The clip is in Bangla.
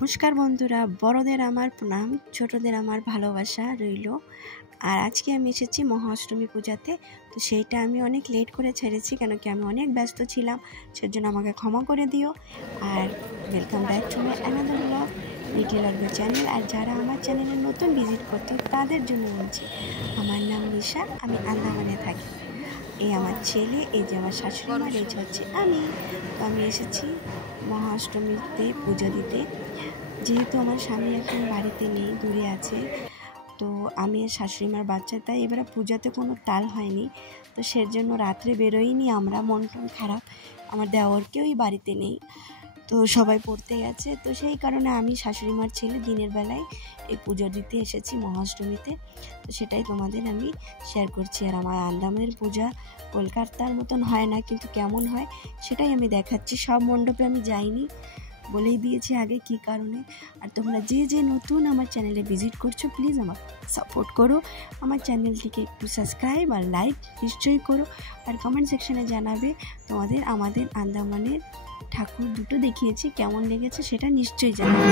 নমস্কার বন্ধুরা, বড়দের আমার প্রণাম, ছোটদের আমার ভালোবাসা রইল। আর আজকে আমি এসেছি মহাষ্টমী পূজাতে। তো সেইটা আমি অনেক লেট করে ছেড়েছি, কেন কি আমি অনেক ব্যস্ত ছিলাম, সেজন্য আমাকে ক্ষমা করে দিও। আর welcome back to my another blog, little org channel. আর যারা আমার চ্যানেলে নতুন ভিজিট করতো তাদের জন্য বলছি, আমার নাম নিশা, আমি আন্দামানে থাকি। এই আমার ছেলে, এই যে আমার শাশুড়ি মার, এই হচ্ছে আমি। তো আমি এসেছি মহাষ্টমীতে পুজো দিতে। যেহেতু আমার স্বামী এখন বাড়িতে নেই, দূরে আছে, তো আমি শাশুড়ি মার বাচ্চা, তাই এবারে পূজাতে কোনো তাল হয়নি। তো সের জন্য রাত্রে বেরোইনি আমরা, মন টন খারাপ। আমার দেওরকেওই বাড়িতে নেই, তো সবাই পড়তে গেছে। তো সেই কারণে আমি শাশুড়ি মার ছেলে দিনের বেলায় এই পুজো দিতে এসেছি মহাষ্টমীতে। তো সেটাই তোমাদের আমি শেয়ার করছি। আর আমার আন্দামানের পূজা কলকাতার মতন হয় না, কিন্তু কেমন হয় সেটাই আমি দেখাচ্ছি। সব মণ্ডপে আমি যাইনি, বলেই দিয়েছি আগে কী কারণে। আর তোমরা যে যে নতুন আমার চ্যানেলে ভিজিট করছো, প্লিজ আমাকে সাপোর্ট করো। আমার চ্যানেলটিকে একটু সাবস্ক্রাইব আর লাইক নিশ্চয়ই করো। আর কমেন্ট সেকশনে জানাবে তোমাদের আমাদের আন্দামানের ঠাকুর দুটো দেখিয়েছি কেমন লেগেছে, সেটা নিশ্চয়ই জানাবে।